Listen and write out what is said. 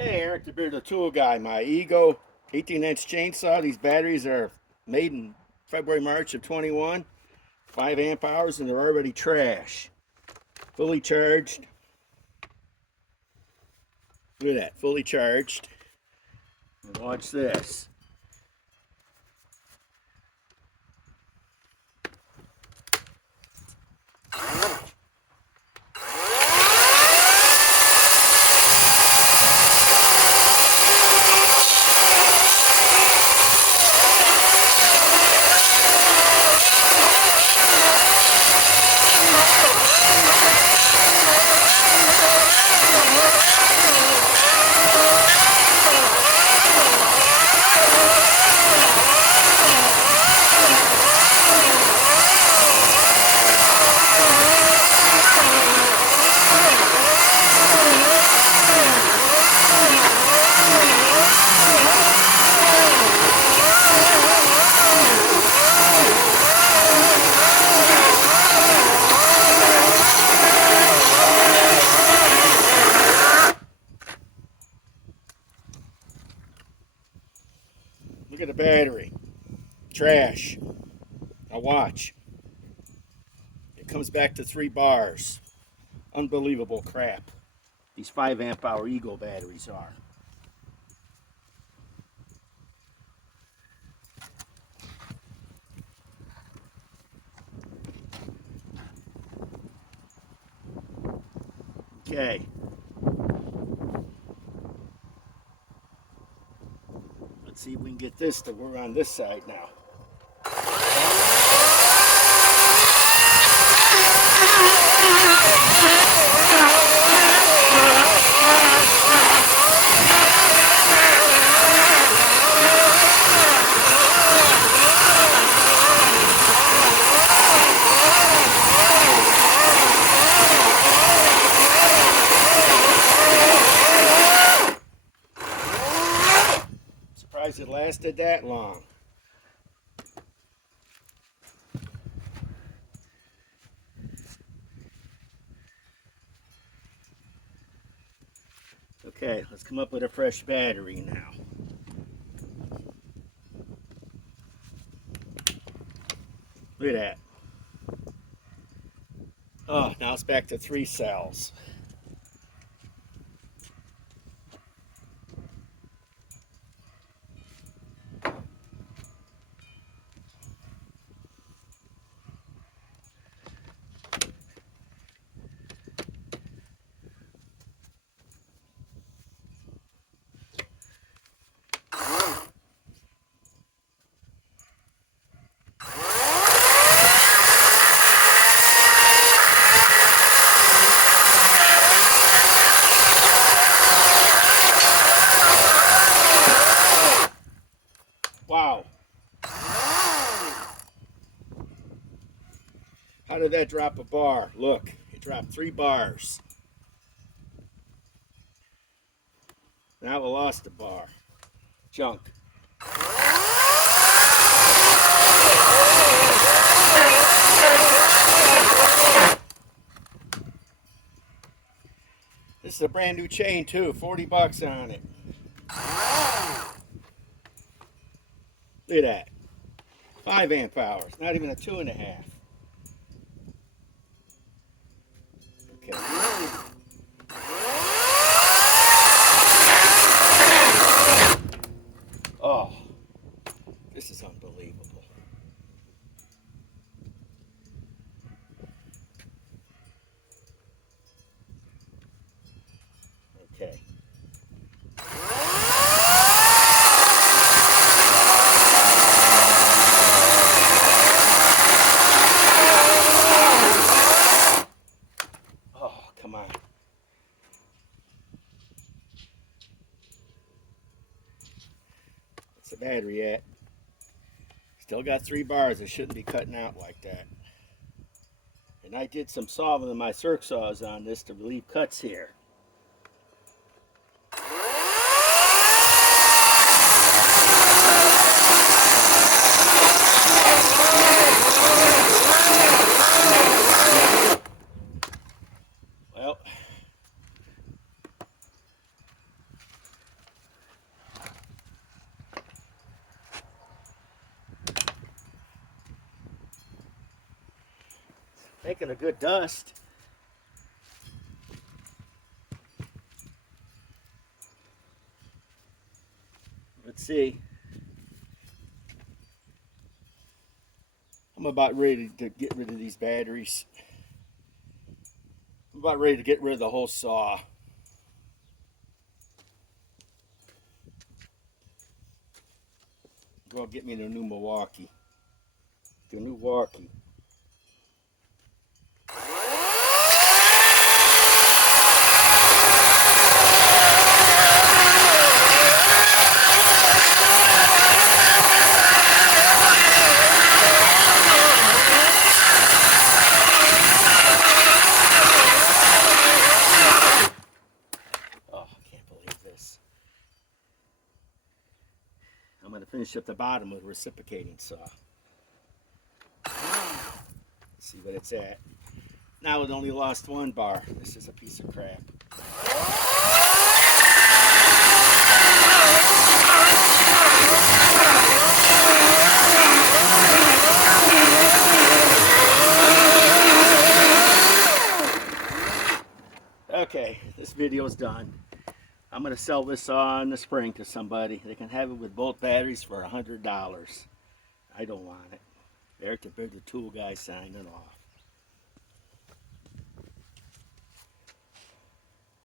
Hey, Eric the Bearded Tool Guy. My Ego 18-inch chainsaw. These batteries are made in February, March of 21. 5 amp hours and they're already trash. Fully charged. Look at that, fully charged. And watch this. Look at the battery. Trash. Now watch. It comes back to 3 bars. Unbelievable crap. These 5 amp hour Ego batteries are. Okay. Let's see if we can get this to work on this side now. Surprised it lasted that long. Okay, let's come up with a fresh battery now. Look at that. Oh, now it's back to 3 cells. Wow. How did that drop a bar? Look, it dropped 3 bars. Now we lost a bar. Junk. This is a brand new chain too, 40 bucks on it. Look at that. 5 amp hours, not even a 2.5. Okay. Oh, this is unbelievable. Okay. Oh, come on. What's the battery at? Still got 3 bars. It shouldn't be cutting out like that. And I did some solving with my circ saws on this to relieve cuts here. Well, making a good dust. Let's see. I'm about ready to get rid of these batteries. I'm about ready to get rid of the whole saw. Go get me the new Milwaukee. The new Milwaukee. Oh, I can't believe this. I'm going to finish up the bottom with a reciprocating saw. See what it's at. Now it only lost 1 bar. This is a piece of crap. Okay, this video is done. I'm going to sell this saw in the spring to somebody. They can have it with both batteries for $100. I don't want it. Eric the Bigger Tool Guy signing off.